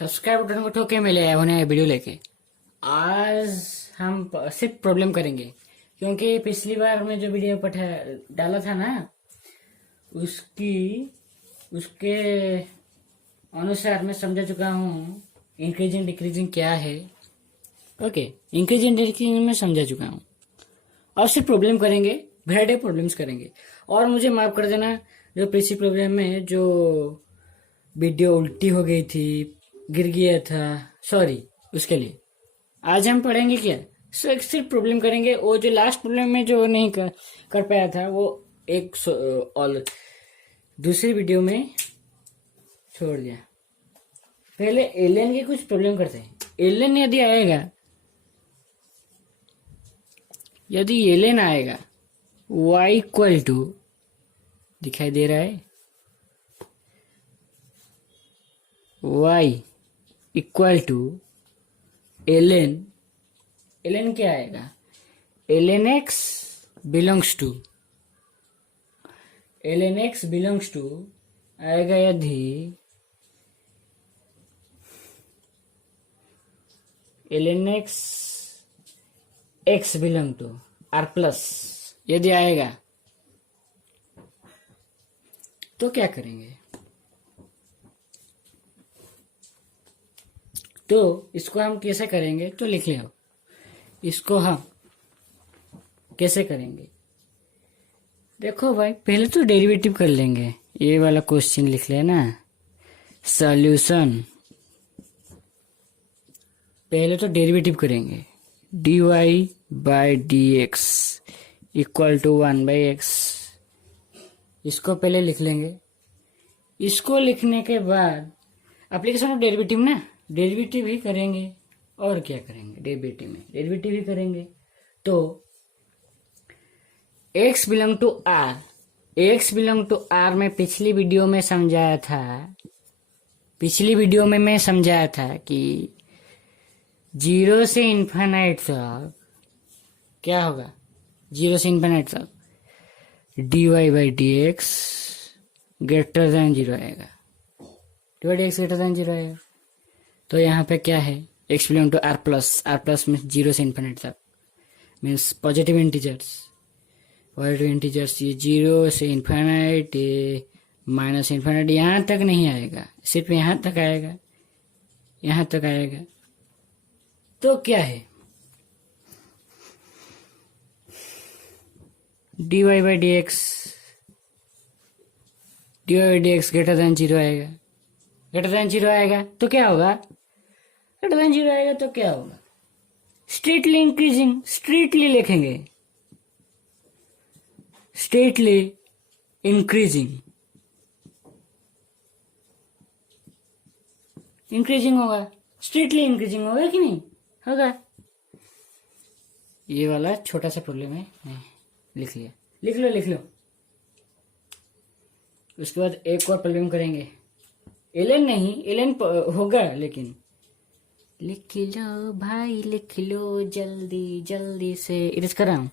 Subscribe button को ठोके मिले आए होने वीडियो लेके। आज हम सिर्फ प्रॉब्लम करेंगे क्योंकि पिछली बार में जो वीडियो डाला था ना उसकी उसके अनुसार मैं समझा चुका हूँ इंक्रीजिंग डिक्रीजिंग क्या है। ओके, इंक्रीजिंग डिक्रीजिंग में समझा चुका हूँ। अब सिर्फ प्रॉब्लम करेंगे, वैरायटी प्रॉब्लम्स करेंगे। और मुझे माफ कर देना जो पिछली प्रॉब्लम में जो वीडियो उल्टी हो गई थी, गिर गया था, सॉरी उसके लिए। आज हम पढ़ेंगे क्या, सिर्फ प्रॉब्लम करेंगे। वो जो लास्ट प्रॉब्लम में जो नहीं कर पाया था वो एक और दूसरी वीडियो में छोड़ दिया। पहले एलियन की कुछ प्रॉब्लम करते हैं। एलियन यदि एलियन आएगा y इक्वल टू, दिखाई दे रहा है, y इक्वल टू एलियन क्या आएगा, एलियन x बिलोंग्स टू आएगा यदि alien x belong to r plus यदि आएगा तो क्या करेंगे। तो इसको हम कैसे करेंगे तो लिख लो। इसको हम कैसे करेंगे देखो भाई, पहले तो डेरिवेटिव कर लेंगे। ये वाला क्वेश्चन लिख लेना, सॉल्यूशन। पहले तो डेरिवेटिव करेंगे, dy by D X equal to 1/x। इसको पहले लिख लेंगे। इसको लिखने के बाद एप्लीकेशन ऑफ डेरिवेटिव ना, डेरिवेटिव ही करेंगे। और क्या करेंगे, डेरिवेटिव ही करेंगे। तो x बिलोंग टू r में पिछली वीडियो में मैं समझाया था कि 0 से इन्फिनिट तक क्या होगा, 0 से इन्फिनिट तक dy by D x greater than 0 आएगा, dy ग्रेटर देन 0 आएगा। तो यहाँ पे क्या है, x belong to r plus में 0 से इन्फिनिट तक मीन्स पॉजिटिव इंटीजर्स। ये 0 से इन्फिनिट, माइनस इन्फिनिट, यहाँ तक नहीं आएगा, सिर्फ यहाँ तक आएगा। तो क्या है, dy by D x greater than 0 आएगा। तो क्या होगा, ग्रेटर देन 0 आएगा तो क्या होगा, स्ट्रेटली इंक्रीजिंग, स्ट्रेटली लिखेंगे, स्ट्रेटली इंक्रीजिंग होगा, स्ट्रेटली इंक्रीजिंग होगा कि नहीं होगा। ये वाला छोटा सा प्रॉब्लम है, लिख लो। उसके बाद एक और प्रॉब्लम करेंगे। एलियन होगा, लेकिन लिख लो भाई, लिख लो जल्दी से। इरेज कर रहा हूं।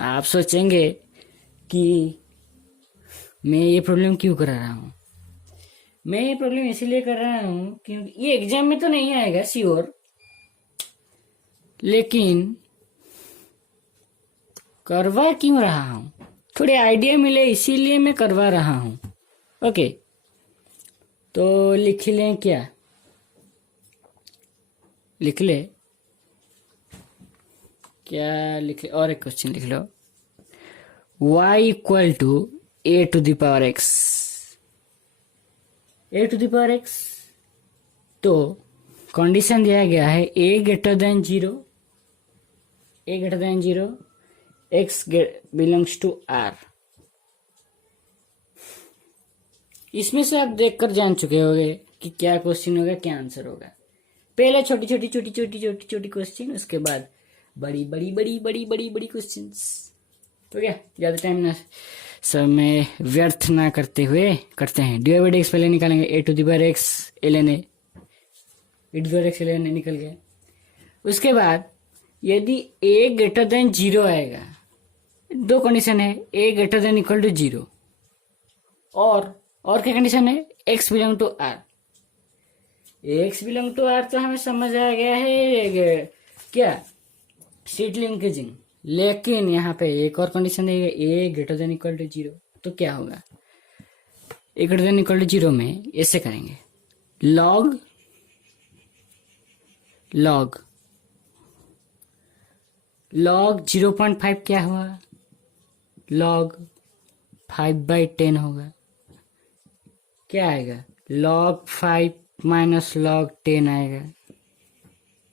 आप सोचेंगे कि मैं ये प्रॉब्लम क्यों करा रहा हूं। मैं ये प्रॉब्लम इसीलिए कर रहा हूं क्योंकि ये एग्जाम में तो नहीं आएगा श्योर, लेकिन करवा क्यों रहा हूं, थोड़े आइडिया मिले इसीलिए मैं करवा रहा हूं। ओके, तो लिख लें क्या, लिख ले और एक क्वेश्चन लिख लो, y equal to a to the power x। तो कंडीशन दिया गया है a greater than 0, x belongs to r। इसमें से आप देखकर जान चुके होंगे कि क्या क्वेश्चन होगा, क्या आंसर होगा। पहले छोटी छोटी क्वेश्चन, उसके बाद बड़ी क्वेश्चंस। तो क्या ज्यादा टाइम ना, समय व्यर्थ ना करते हुए करते हैं। dy बाई डी एक्स पहले निकालेंगे, a to the power x ln a, e to the power x ln a निकल गया। उसके बाद यदि a ग्रेटर देन 0 आएगा, दो कंडीशन है, a greater than equal to 0 और और क्या कंडीशन है, X belong to R. X belong to R तो हमें समझ आ गया है क्या, स्ट्रेट इंक्रीजिंग। लेकिन यहाँ पे एक और कंडीशन है, ए ग्रेटर देन इक्वल टू 0। तो क्या होगा, ए ग्रेटर देन इक्वल टू 0 में ऐसे करेंगे, लॉग लॉग लॉग 0.5 क्या हुआ, लॉग 5/10 होगा। क्या आएगा, log 5 माइनस log 10 आएगा,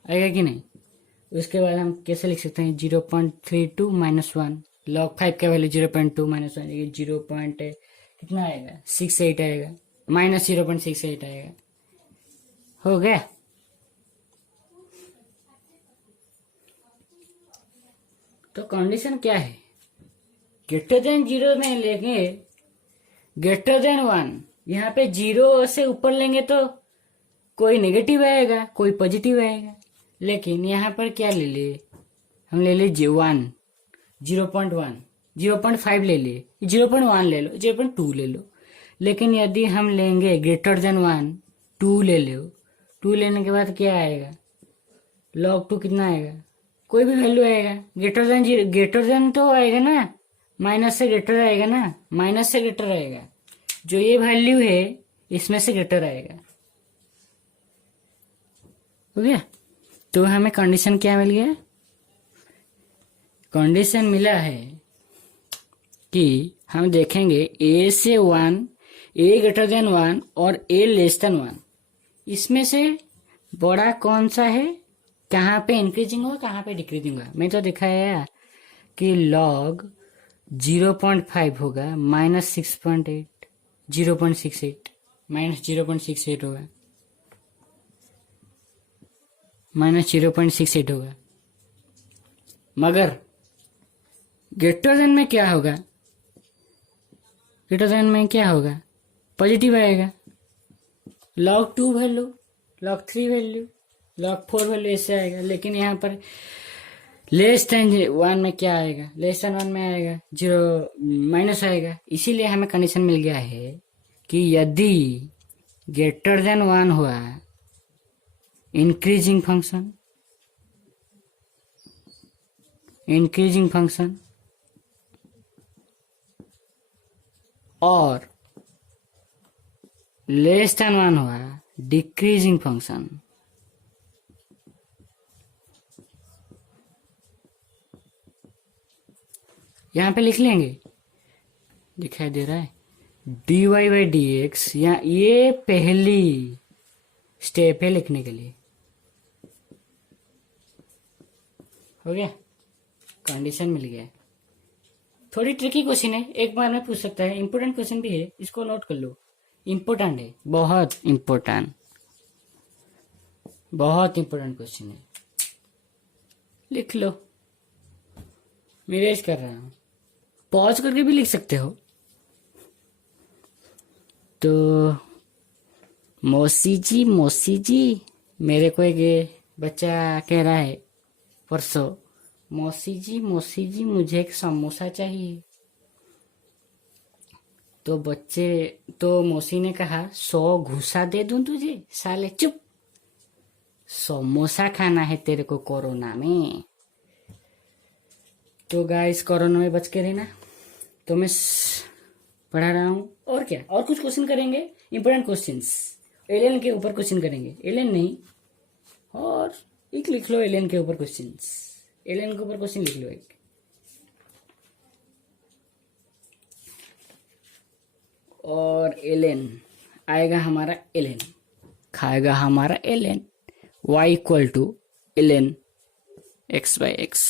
आएगा कि नहीं। उसके बाद हम कैसे लिख सकते हैं, 0.32 माइनस 1, log 5 का वैल्यू 0.2 माइनस 1, ये 0. कितना आएगा, 68 आएगा, माइनस 0.68 आएगा। हो गया। तो कंडीशन क्या है, ग्रेटर देन 0 में लेंगे ग्रेटर देन 1, यहाँ पे 0 से ऊपर लेंगे तो कोई नेगेटिव आएगा कोई पॉजिटिव आएगा। लेकिन यहाँ पर क्या ले लिए, हम ले लिए 1, 0.1, 0.5 ले लिए, 0.1 ले लो, 0.2 ले लो। लेकिन यदि हम लेंगे ग्रेटर देन 1, 2 ले लो, 2 लेने के बाद क्या आएगा, log 2 कितना आएगा, कोई भी वैल्यू आएगा, ग्रेटर देन तो आएगा ना, माइनस से ग्रेटर आएगा ना, माइनस से ग्रेटर आएगा, जो ये वैल्यू है इसमें से ग्रेटर आएगा। हो गया। तो हमें कंडीशन क्या मिल गया, कंडीशन मिला है कि हम देखेंगे ए से 1, ए ग्रेटर देन 1 और ए लेस देन 1, इसमें से बड़ा कौन सा है, कहाँ पे इंक्रीजिंग होगा कहाँ पे डिक्रीजिंग होगा। मैं तो दिखाया कि log 0.5 होगा माइनस 6.8, 0.68 माइनस 0.68 होगा, माइनस 0.68 होगा। मगर ग्रेटर देन में क्या होगा, ग्रेटर देन में क्या होगा, पॉजिटिव आएगा, log 2 value, log 3 value, log 4 value ऐसे आएगा। लेकिन यहाँ पर लेस देन 1 में क्या आएगा, लेस देन 1 में आएगा 0 माइनस आएगा। इसीलिए हमें कंडीशन मिल गया है कि यदि ग्रेटर देन 1 हुआ इंक्रीजिंग फंक्शन और लेस देन 1 हुआ डिक्रीजिंग फंक्शन। यहां पे लिख लेंगे, दिखाई दे रहा है dy/dx, या ये पहली स्टेप है लिखने के लिए। हो गया, कंडीशन मिल गया। थोड़ी ट्रिकी क्वेश्चन है, एक बार में पूछ सकता है, इंपोर्टेंट क्वेश्चन भी है, इसको नोट कर लो, इंपोर्टेंट है, बहुत इंपोर्टेंट क्वेश्चन है, लिख लो। मैं रेज कर रहा हूं, पॉज करके भी लिख सकते हो। तो मौसी जी, मेरे को एक बच्चा कह रहा है परसों, मौसी जी मुझे एक समोसा चाहिए। तो मौसी ने कहा 100 घुसा दे दूं तुझे, साले चुप, समोसा खाना है तेरे को कोरोना में। तो गाइस कोरोना में बच के रहना। तो मैं पढ़ा रहा हूं, और क्या, और कुछ क्वेश्चन करेंगे, इंपोर्टेंट क्वेश्चंस, एलियन के ऊपर क्वेश्चन करेंगे, एलियन नहीं और एक लिख लो, एलियन के ऊपर क्वेश्चंस, एलियन के ऊपर क्वेश्चन लिख लो एक। और एलियन आएगा हमारा, एलियन खाएगा हमारा alien, y equal to alien x/x।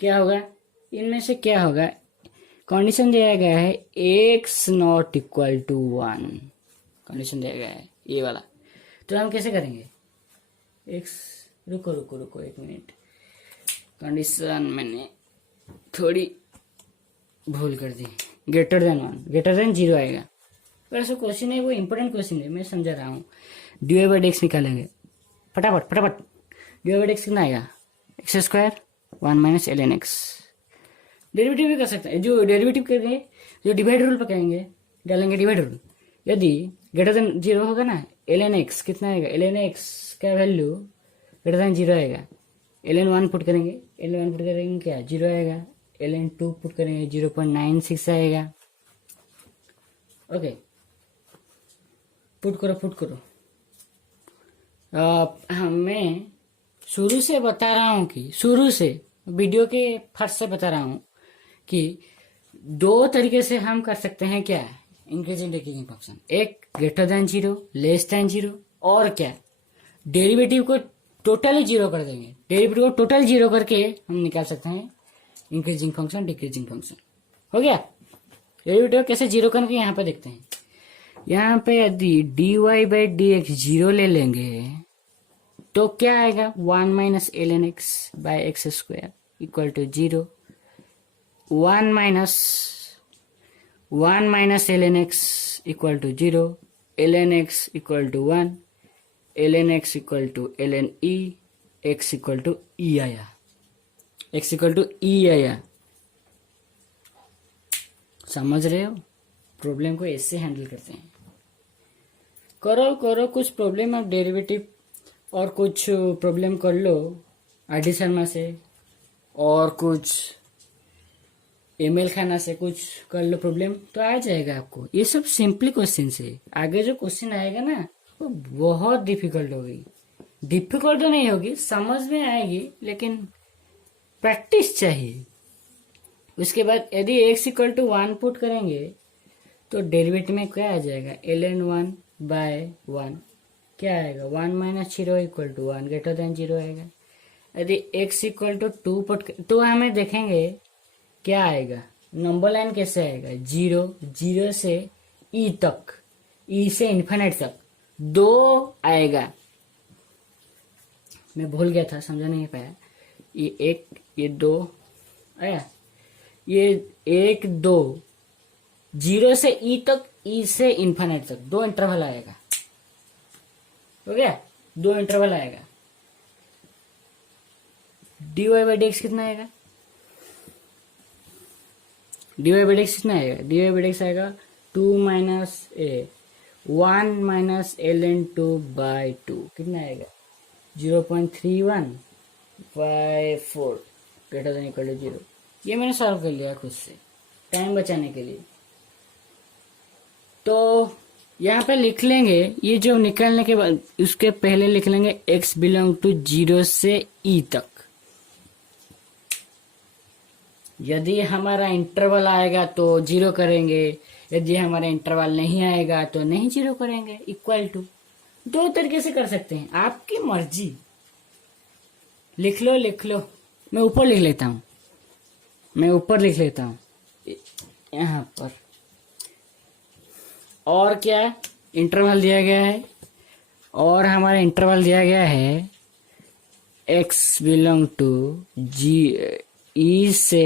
क्या होगा, इनमें से क्या होगा, कंडीशन दिया गया है x not equal to 1, condition दिया गया है ये वाला। तो हम कैसे करेंगे, x, रुको 1 मिनट, कंडीशन मैंने थोड़ी भूल कर दी, ग्रेटर देन 1, ग्रेटर देन 0 आएगा। वैसे क्वेश्चन है वो इंपोर्टेंट क्वेश्चन है, मैं समझा रहा हूँ। dy/dx निकालेंगे फटाफट, dy/dx कितना आएगा, x² 1 minus ln x। Derivative भी कर सकते हैं, जो डेरिवेटिव करेंगे, जो डिवाइड रूल पकाएंगे, डालेंगे डिवाइड रूल, यदि ग्रेटर देन जीरो होगा ना, ln x कितना आएगा, ln x का वैल्यू ग्रेटर देन जीरो आएगा। ln 1 पुट करेंगे, ln 1 पुट करेंगे क्या, जीरो आएगा। ln 2 पुट करेंगे 0.96 आएगा। ओके, पुट करो। मैं शुरू से बता रहा हूँ कि शुरू से वीडियो के फर्स्ट से बता रहा हूँ कि दो तरीके से हम कर सकते हैं क्या, इंक्रीजिंग डिक्रीजिंग फंक्शन। एक greater than zero, less than zero, और क्या, डेरिवेटिव को टोटली जीरो कर देंगे। डेरिवेटिव को टोटल जीरो करके हम निकाल सकते हैं इंक्रीजिंग फंक्शन, डिक्रीजिंग फंक्शन। हो गया। डेरिवेटिव कैसे जीरो करेंगे यहाँ पे देखते हैं। यहाँ पे यदि dy by D X zero ले लेंगे तो क्या आएगा, 1 minus ln x by X square equal to zero. 1 minus ln x equal to zero, ln x equal to 1, ln x equal to ln e, x equal to e आया, x equal to e आया। समझ रहे हो, problem को ऐसे handle करते हैं। करो कुछ प्रॉब्लम आप डेरिवेटिव और कुछ प्रॉब्लम कर लो आर.डी. शर्मा से, और कुछ एमएल खाना से कुछ कर लो प्रॉब्लम, तो आ जाएगा आपको। ये सब सिंपली क्वेश्चन से, आगे जो क्वेश्चन आएगा ना वो बहुत डिफिकल्ट होगी। डिफिकल्ट तो नहीं होगी, समझ में आएगी, लेकिन प्रैक्टिस चाहिए। उसके बाद यदि x इक्वल टू 1 पुट करेंगे तो डेरिवेटिव में क्या आ जाएगा, ln 1 बाय 1 क्या आएगा, 1 minus zero equal to 1 greater than zero आएगा। यदि x इक्वल टू 2 पुट तो हमें देखेंगे क्या आएगा, नंबर लाइन कैसे आएगा, जीरो से e तक, e से इन्फिनिट तक 2 आएगा। मैं भूल गया था, समझा नहीं पाया। ये 1 ये 2 आया, ये 1 2, 0 से e तक, e से इन्फिनिट तक 2 इंटरवल आएगा। हो गया, 2 इंटरवल आएगा। dy बाई डी एक्स कितना आएगा, dy बाई डी एक्स कितना आएगा, dy बाई डी एक्स आएगा 2 माइनस 1 माइनस ln 2 बाई 2 कितना आएगा, 0.31 by 4 greater than equal to 0। ये मैंने सॉल्व कर लिया खुद से टाइम बचाने के लिए। तो यहाँ पे लिख लेंगे, ये जो निकलने के बाद उसके पहले लिख लेंगे x बिलोंग टू 0 से e तक। यदि हमारा इंटरवल आएगा तो 0 करेंगे, यदि हमारा इंटरवल नहीं आएगा तो नहीं 0 करेंगे। इक्वल टू दो तरीके से कर सकते हैं, आपकी मर्जी। लिख लो, मैं ऊपर लिख लेता हूँ, यहाँ पर। और क्या इंटरवल दिया गया है, और हमारा इंटरवल दिया गया है x बिलोंग टू e से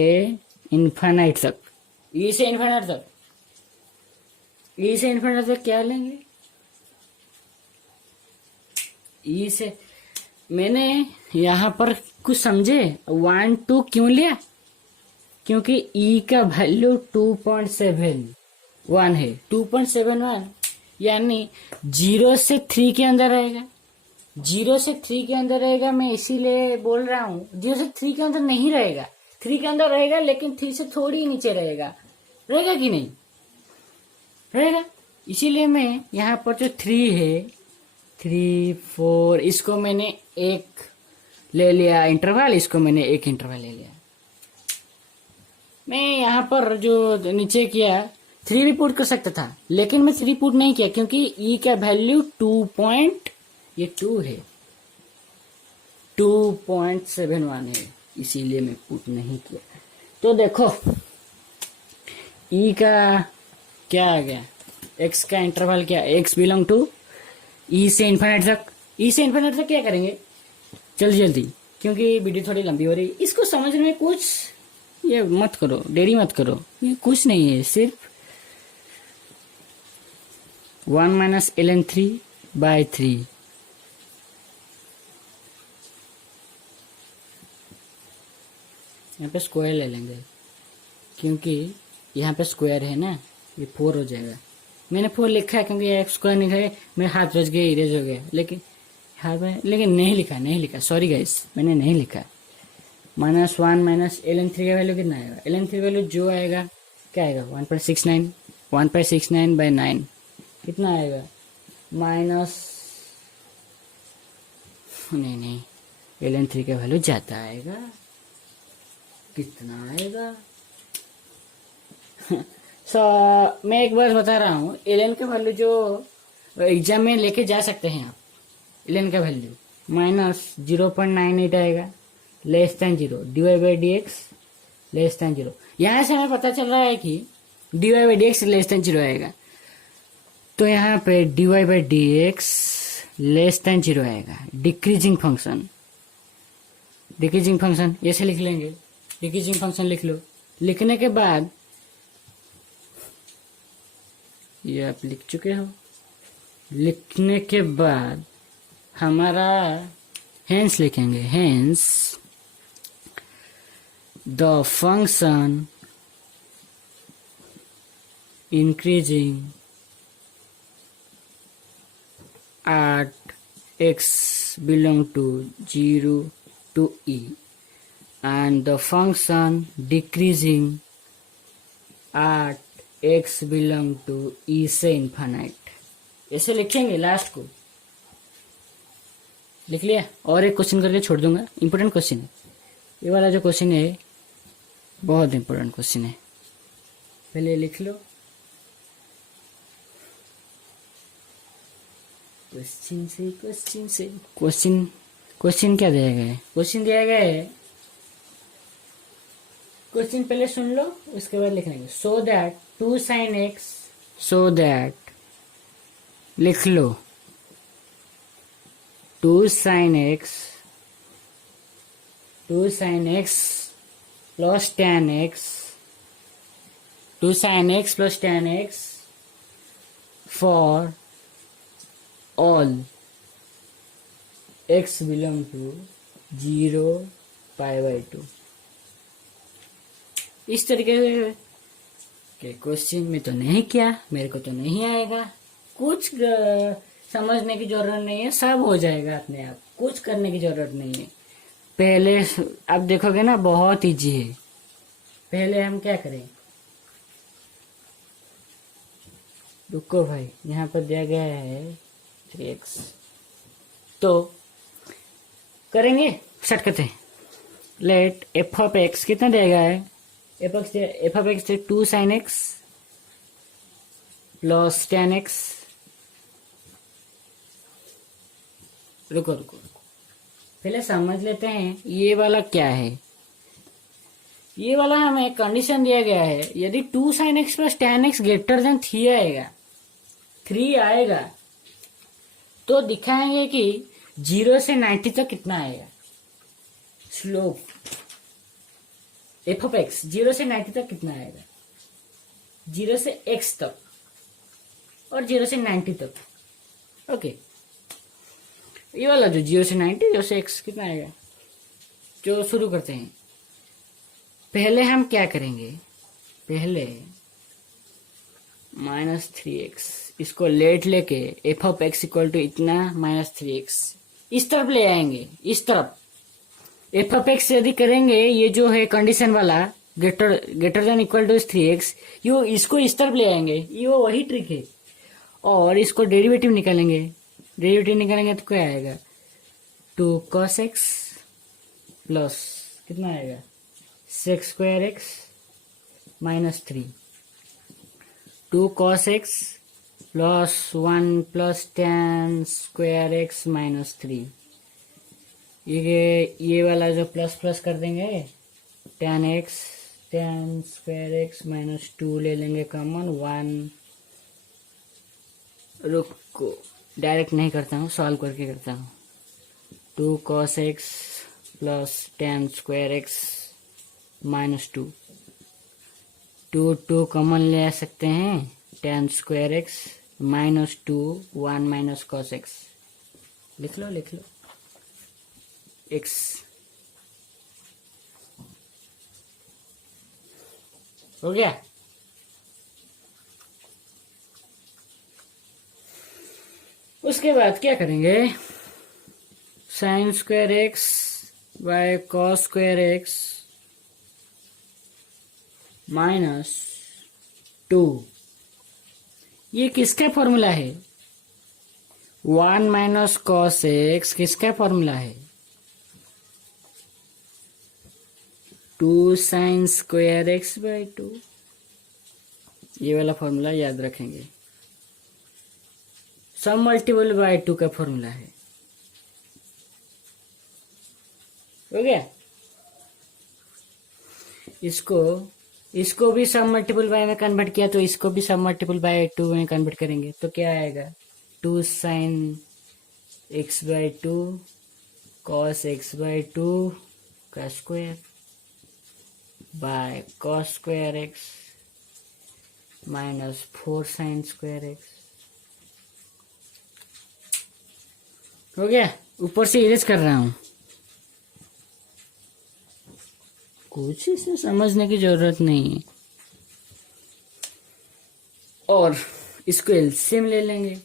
इन्फिनिट तक, e से इन्फिनिट तक क्या लेंगे, e से। मैंने यहाँ पर कुछ समझे, 1 2 क्यों लिया, क्योंकि e का वैल्यू 2.71 है। 2.71 यानी 0 से 3 के अंदर रहेगा, 0 से 3 के अंदर रहेगा। मैं इसीलिए बोल रहा हूँ 0 से 3 के अंदर नहीं रहेगा, 3 के अंदर रहेगा, लेकिन 3 से थोड़ी नीचे रहेगा कि नहीं रहेगा। इसीलिए मैं यहाँ पर जो 3 है, 3 4, इसको मैंने एक ले लिया इंटरवल, इसको मैंने एक इंटरवल ले लिया। मैं यहाँ पर जो नीचे किया 3 भी पुट कर सकता था, लेकिन मैं 3 पुट नहीं किया क्योंकि e का वैल्यू 2 है, 2.71 है, इसीलिए मैं पुट नहीं किया। तो देखो e का क्या आ गया, x का इंटरवल क्या, x बिलोंग टू e से इन्फिनिट तक क्या करेंगे, जल्दी क्योंकि वीडियो थोड़ी लंबी हो रही। इसको समझने में कुछ ये मत करो, देरी मत करो, ये कुछ नहीं है, सिर्फ 1 माइनस ln 3 बाई 3। यहाँ पे स्क्वायर ले लेंगे क्योंकि यहाँ पे स्क्वायर है ना, ये 4 हो जाएगा। मैंने 4 लिखा है क्योंकि एक्स स्क्वायर नहीं है, मेरे हाथ बच गए, इरेज हो गया, लेकिन नहीं लिखा, सॉरी गाइस, मैंने नहीं लिखा। -1 माइनस ln3 का वैल्यू कितना आएगा? ln3 वैल्यू जो आएगा क्या आएगा? 1.69, 1/69/9 कितना आएगा? माइनस, नहीं, ln3 का वैल्यू ज्यादा आएगा, कितना आएगा? मैं एक बार बता रहा हूँ, ln का वैल्यू जो एग्जाम में लेके जा सकते हैं आप, ln का वैल्यू -0.98 आएगा, <0, dy/dx <0। यहाँ से हमें पता चल रहा है कि dy/dx <0 आएगा, तो यहाँ पे dy/dx <0 आएगा। डिक्रीजिंग फंक्शन ऐसे लिख लेंगे, डिक्रीजिंग फंक्शन लिख लो। लिखने के बाद ये आप लिख चुके हो, लिखने के बाद हमारा हेंस लिखेंगे, hence the function increasing at x belong to 0 to e and the function decreasing at x belong to e से infinite, ऐसे लिखेंगे। लास्ट को लिख लिया, और एक क्वेश्चन करके छोड़ दूंगा, इंपॉर्टेंट क्वेश्चन है ये वाला। जो क्वेश्चन है बहुत इंपॉर्टेंट क्वेश्चन है, पहले लिख लो। क्वेश्चन क्या दिया गया है? क्वेश्चन दिया गया है, क्वेश्चन पहले सुन लो, उसके बाद लिख लेंगे। So that 2 sin x, so that लिख लो 2 sin x plus tan x, 2 sin x plus tan x for all x belong to 0 π/2। इस तरीके से के क्वेश्चन में तो नहीं किया, मेरे को तो नहीं आएगा, कुछ समझने की जरूरत नहीं है, सब हो जाएगा अपने आप, कुछ करने की जरूरत नहीं है। पहले आप देखोगे ना, बहुत इजी है। पहले हम क्या करें, रुको भाई, यहाँ पर दिया गया है 3x, तो करेंगे, स्टार्ट करते हैं। लेट f ऑफ x कितना दिया गया है? f of x 2 sin x plus tan x। रुको पहले समझ लेते हैं ये वाला क्या है। ये वाला हमें कंडीशन दिया गया है, यदि 2 sin x plus tan x greater than 3 आएगा तो दिखाएंगे कि 0 से 90 तक कितना आएगा स्लोप। f ऑफ x 0 से 90 तक कितना आएगा? 0 से x तक और 0 से 90 तक। ओके, ये वाला जो 0 से 90, 0 से x कितना आएगा? जो शुरू करते हैं, पहले हम क्या करेंगे, पहले -3x इसको लेट लेके f of x equal to इतना -3x इस तरफ ले आएंगे। इस तरफ f ऑफ x यदि करेंगे, ये जो है कंडीशन वाला greater than equal to 3x, यो इसको इस तरफ ले आएंगे, ये वही ट्रिक है। और इसको डेरिवेटिव निकालेंगे, तो क्या आएगा? 2 cos x प्लस कितना आएगा? sec square x minus 3। 2 cos x plus 1 plus tan square x minus 3। ये वाला जो प्लस प्लस कर देंगे, tan square x माइनस 2 ले लेंगे कॉमन, 1। रुको, डायरेक्ट नहीं करता हूँ, सॉल्व करके करता हूँ। 2 cos x plus tan square x minus 2, 2 common ले आ सकते हैं, tan square x minus 2, 1 minus cos x। लिख लो x हो गया। उसके बाद क्या करेंगे, sign square x bye cos square x minus 2, ये किसका फॉर्मूला है? 1 माइनस कॉस एक्स किसका फॉर्मूला है? 2 साइन स्क्वायर एक्स बाय 2। ये वाला फॉर्मूला याद रखेंगे। सम मल्टीपल बाय 2 का फॉर्मूला है। हो गया। इसको भी सम मल्टीपल बाय में कन्वर्ट किया तो इसको भी सम मल्टीपल बाय 2 में कन्वर्ट करेंगे तो क्या आएगा? 2 sine x by 2 cos x by 2 का square by cos square x minus 4 sine square x. हो गया। ऊपर से इरेज कर रहा हूं, कुछ इसे समझने की जरूरत नहीं है। और इसको एलसीएम ले लेंगे।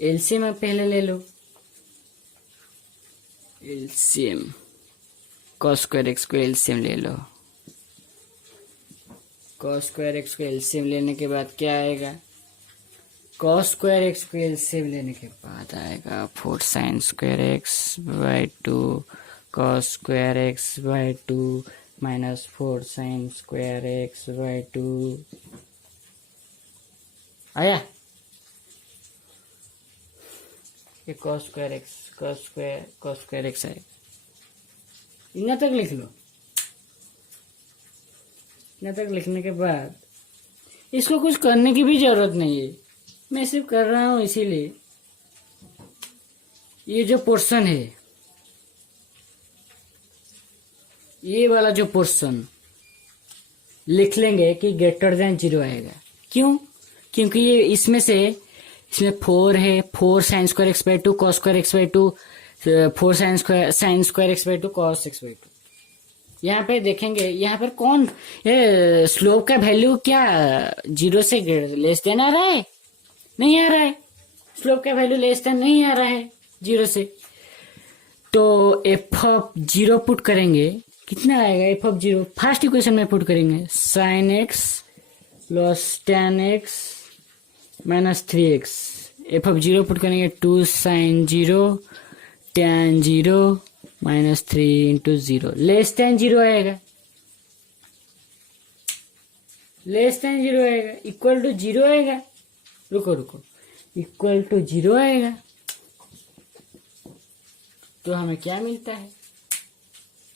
एलसीएम आप पहले ले लो। एलसीएम कॉस स्क्वायर एक्स को एलसीएम ले लो। कॉस स्क्वायर एक्स को एलसीएम लेने के बाद क्या आएगा? कॉस स्क्वायर एक्स को एलसीएम लेने के बाद आएगा 4 sine square x by 2 cos square x by 2 minus 4 sine square x by 2। आया? ये कॉस स्क्वायर एक्स आएगा। इतना तक लिख लो। इतना तक लिखने के बाद इसको कुछ करने की भी जरूरत नहीं है, मैं सिर्फ कर रहा हूं इसीलिए। ये जो पोर्शन है, ये वाला जो पोर्शन लिख लेंगे कि ग्रेटर देन 0 आएगा। क्यों? क्योंकि ये इसमें 4 है, 4 sine square x by 2 cos square x by 2 4 sine square x by 2 cos x by 2। यहाँ पे देखेंगे, यहाँ पर कौन ये स्लोप का वैल्यू क्या 0 से लेस देन आ रहा है? नहीं आ रहा है। स्लोप का वैल्यू लेस देन नहीं आ रहा है 0 से। तो एफ ऑफ 0 पुट करेंगे, कितना आएगा? एफ ऑफ 0 फर्स्ट इक्वेशन में पुट करेंगे, sine x plus ten x minus 3x। F of 0 put करेंगे 2 sine 0 tan 0 minus 3 into 0 less than 0 आएगा। लेस देन 0 आएगा, इक्वल टू 0 आएगा। रुको, इक्वल टू 0 आएगा। तो हमें क्या मिलता है?